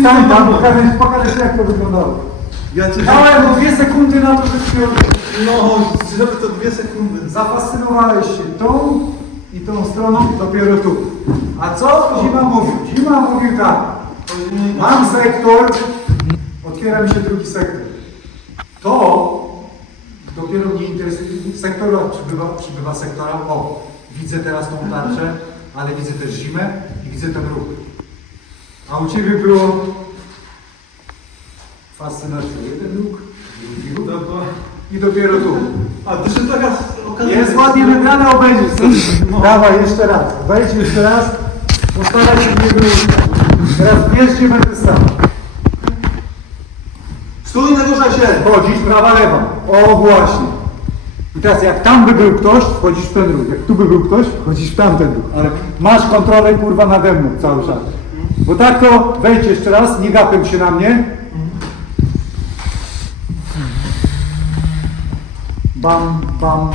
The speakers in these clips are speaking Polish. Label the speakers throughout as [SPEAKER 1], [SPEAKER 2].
[SPEAKER 1] Stań tam, pokażę, pokażę ci jak to wyglądało.
[SPEAKER 2] Ja cię...
[SPEAKER 1] Dałem mu dwie sekundy na to, żeby się
[SPEAKER 2] No, żeby to dwie sekundy.
[SPEAKER 1] Zafascynowałeś się tą i tą stroną, dopiero tu. A co Zima mówił? Zima mówił tak. Mam sektor, otwiera mi się drugi sektor. To. Sektora przybywa, przybywa sektora. O, widzę teraz tą tarczę, ale widzę też zimę i widzę ten ruch. A u Ciebie było fascynacja. Jeden ruch, drugi ruch
[SPEAKER 2] Dobra.
[SPEAKER 1] i dopiero tu.
[SPEAKER 2] A to się taka okazja...
[SPEAKER 1] Jest ładnie wybrane, obejrzyj sobie. Dawaj, jeszcze raz. Wejdź jeszcze raz. Postaraj się nie wyjść. Teraz bierzcie będę stał.
[SPEAKER 2] Stój, nie ruszaj się!
[SPEAKER 1] Chodzisz prawa, lewa. O, właśnie. I teraz jak tam by był ktoś, wchodzisz w ten ruch. Jak tu by był ktoś, wchodzisz w tamten ruch. Ale masz kontrolę, kurwa, nade mną cały czas. Bo tak to wejdź jeszcze raz, nie gapem się na mnie. Bam, bam.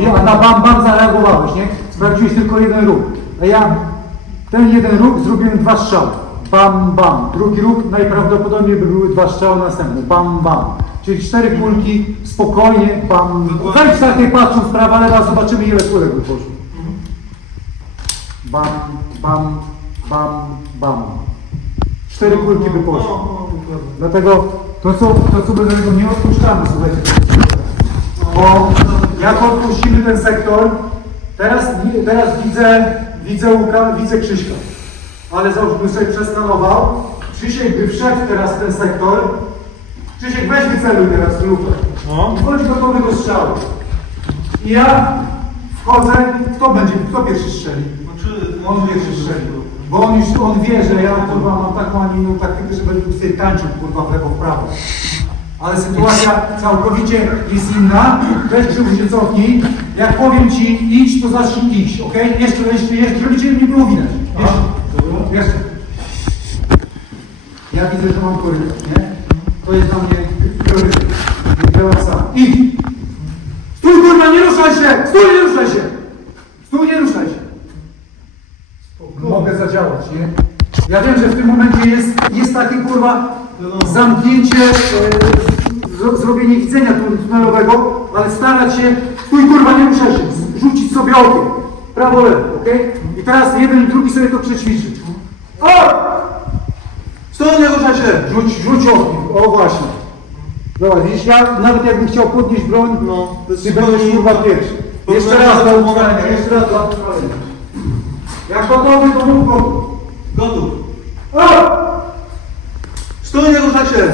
[SPEAKER 1] I a na bam, bam zareagowałeś, nie? Sprawdziłeś tylko jeden ruch. A ja ten jeden ruch zrobiłem dwa strzały. Bam, bam. Drugi ruch najprawdopodobniej by były dwa strzały następne. Bam, bam. Czyli cztery kulki, spokojnie, bam. Wejdź tak nie patrząc prawa, lewa, zobaczymy ile kulek poszło. Bam, bam, bam, bam. Cztery kulki by poszło. Dlatego to co, to co będę tego nie odpuszczamy, słuchajcie. Bo jak odpuścimy ten sektor, teraz, teraz widzę, widzę Łuka, widzę Krzyśka. Ale załóżmy sobie przeskanował. Krzysiek by wszedł teraz w ten sektor. Krzysiek weź wyceluj teraz w lupę.
[SPEAKER 2] No.
[SPEAKER 1] Bądź gotowy do strzału. I ja wchodzę, kto będzie, kto pierwszy strzeli?
[SPEAKER 2] Znaczy,
[SPEAKER 1] On pierwszy strzeli. Bo on już, on wie, że ja kurwa mam taką, a nie inną taktykę, że będę tutaj tańczył kurwa w lewo, w prawo. Ale sytuacja całkowicie jest inna. Weź krzywu się cofnij. Jak powiem ci idź, to zacznij iść, ok? Jeszcze, jeszcze, jeszcze, żeby cię nie było widać. Jeszcze. jeszcze. Ja widzę, że mam korytarz, nie? To jest dla mnie priorytet. Działam sam. Idź! Stój kurwa, nie ruszaj się! Stój, nie ruszaj się! Stój, nie ruszaj się! Mogę zadziałać, nie? Ja wiem, że w tym momencie jest, jest takie kurwa zamknięcie, e, zro, zrobienie widzenia tu- tunelowego, ale starać się, stój kurwa, nie ruszaj się, rzucić sobie okiem. Prawo, lewo, okej? I teraz jeden i drugi sobie to przećwiczyć. O!
[SPEAKER 2] Nie ruszaj się!
[SPEAKER 1] Rzuć, rzuć okiem, o właśnie. Dobra, widzisz, ja nawet jakbym chciał podnieść broń,
[SPEAKER 2] No, to jest
[SPEAKER 1] ty będziesz kurwa pierwszy.
[SPEAKER 2] to
[SPEAKER 1] Jeszcze raz
[SPEAKER 2] inna
[SPEAKER 1] do
[SPEAKER 2] umowa,
[SPEAKER 1] ustalenia,
[SPEAKER 2] nie?
[SPEAKER 1] jeszcze raz. Jak gotowy, to mów gotów.
[SPEAKER 2] Gotów.
[SPEAKER 1] O!
[SPEAKER 2] Stój, nie ruszaj się!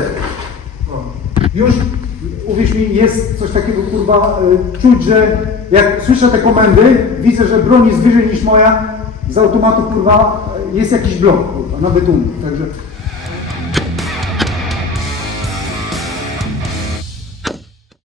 [SPEAKER 1] Już, uwierz mi, jest coś takiego, kurwa, y, czuć, że jak słyszę te komendy, widzę, że broń jest wyżej niż moja, z automatu, kurwa, jest jakiś blok, kurwa, nawet u mnie. Także